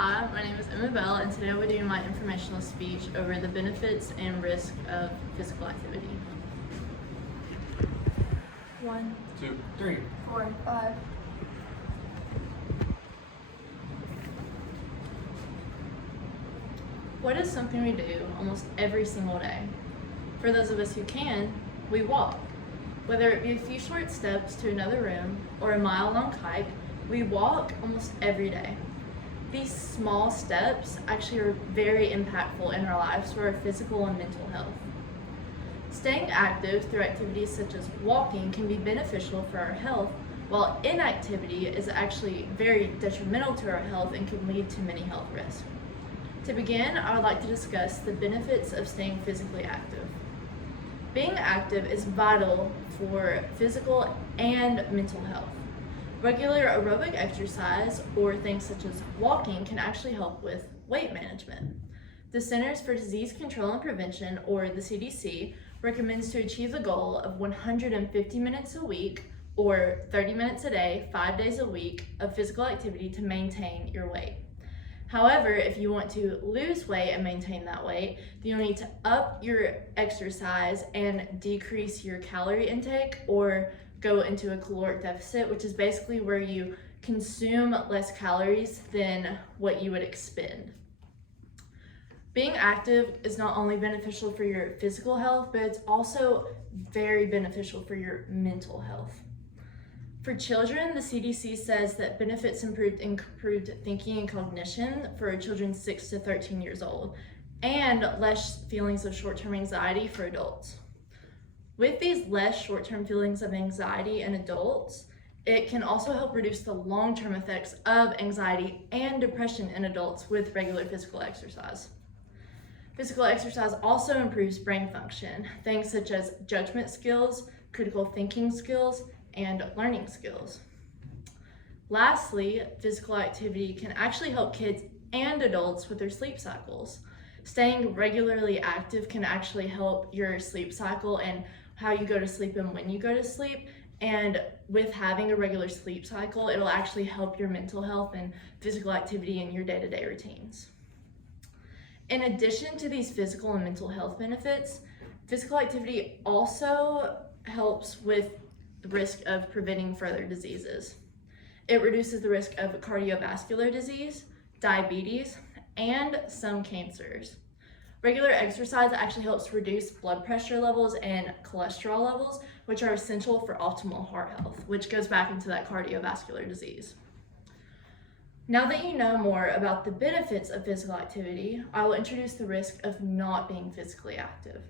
Hi, my name is Emma Bell, and today I'll be doing my informational speech over the benefits and risk of physical activity. 1, 2, 3, 4, 5. What is something we do almost every single day? For those of us who can, we walk. Whether it be a few short steps to another room or a mile-long hike, we walk almost every day. These small steps actually are very impactful in our lives for our physical and mental health. Staying active through activities such as walking can be beneficial for our health, while inactivity is actually very detrimental to our health and can lead to many health risks. To begin, I would like to discuss the benefits of staying physically active. Being active is vital for physical and mental health. Regular aerobic exercise or things such as walking can actually help with weight management. The Centers for Disease Control and Prevention, or the CDC, recommends to achieve the goal of 150 minutes a week or 30 minutes a day, 5 days a week of physical activity to maintain your weight. However, if you want to lose weight and maintain that weight, then you'll need to up your exercise and decrease your calorie intake or go into a caloric deficit, which is basically where you consume less calories than what you would expend. Being active is not only beneficial for your physical health, but it's also very beneficial for your mental health. For children, the CDC says that benefits improved thinking and cognition for children 6 to 13 years old, and less feelings of short-term anxiety for adults. With these less short-term feelings of anxiety in adults, it can also help reduce the long-term effects of anxiety and depression in adults with regular physical exercise. Physical exercise also improves brain function, things such as judgment skills, critical thinking skills, and learning skills. Lastly, physical activity can actually help kids and adults with their sleep cycles. Staying regularly active can actually help your sleep cycle and how you go to sleep and when you go to sleep. And with having a regular sleep cycle, it'll actually help your mental health and physical activity in your day-to-day routines. In addition to these physical and mental health benefits, physical activity also helps with the risk of preventing further diseases. It reduces the risk of cardiovascular disease, diabetes, and some cancers. Regular exercise actually helps reduce blood pressure levels and cholesterol levels, which are essential for optimal heart health, which goes back into that cardiovascular disease. Now that you know more about the benefits of physical activity, I will introduce the risk of not being physically active.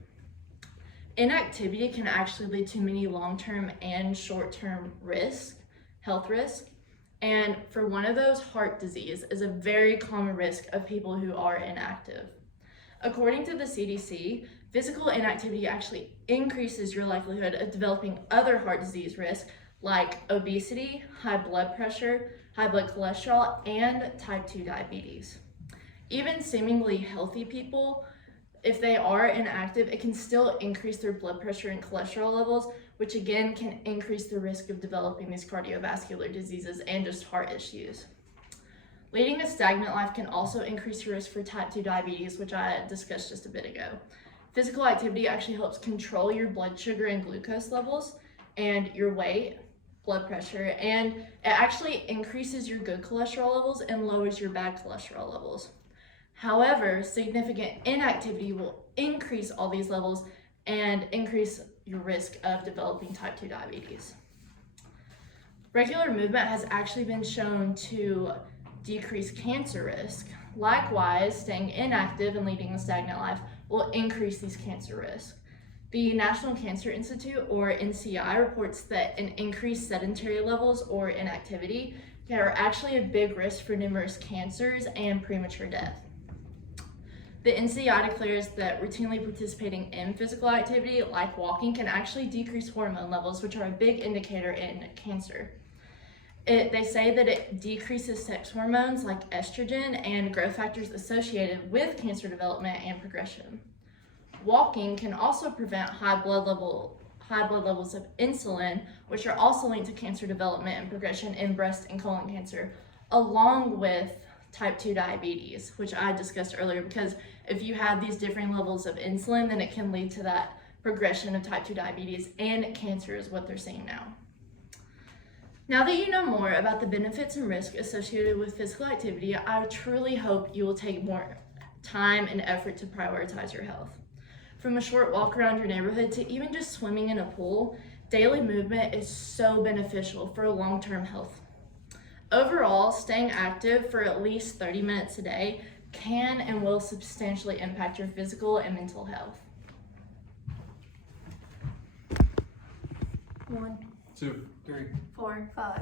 Inactivity can actually lead to many long-term and short-term health risks. And for one of those, heart disease is a very common risk of people who are inactive. According to the CDC, physical inactivity actually increases your likelihood of developing other heart disease risks like obesity, high blood pressure, high blood cholesterol, and type 2 diabetes. Even seemingly healthy people, if they are inactive, it can still increase their blood pressure and cholesterol levels, which again can increase the risk of developing these cardiovascular diseases and just heart issues. Leading a stagnant life can also increase your risk for type 2 diabetes, which I discussed just a bit ago. Physical activity actually helps control your blood sugar and glucose levels and your weight, blood pressure, and it actually increases your good cholesterol levels and lowers your bad cholesterol levels. However, significant inactivity will increase all these levels and increase your risk of developing type 2 diabetes. Regular movement has actually been shown to decrease cancer risk. Likewise, staying inactive and leading a stagnant life will increase these cancer risks. The National Cancer Institute, or NCI, reports that an increased sedentary levels or inactivity are actually a big risk for numerous cancers and premature death. The NCI declares that routinely participating in physical activity, like walking, can actually decrease hormone levels, which are a big indicator in cancer. They say that it decreases sex hormones like estrogen and growth factors associated with cancer development and progression. Walking can also prevent high blood levels of insulin, which are also linked to cancer development and progression in breast and colon cancer, along with type 2 diabetes, which I discussed earlier, because if you have these differing levels of insulin, then it can lead to that progression of type 2 diabetes, and cancer is what they're seeing now. Now that you know more about the benefits and risk associated with physical activity, I truly hope you will take more time and effort to prioritize your health. From a short walk around your neighborhood to even just swimming in a pool, daily movement is so beneficial for long-term health. Overall, staying active for at least 30 minutes a day can and will substantially impact your physical and mental health. 1, 2, 3. 4, 5.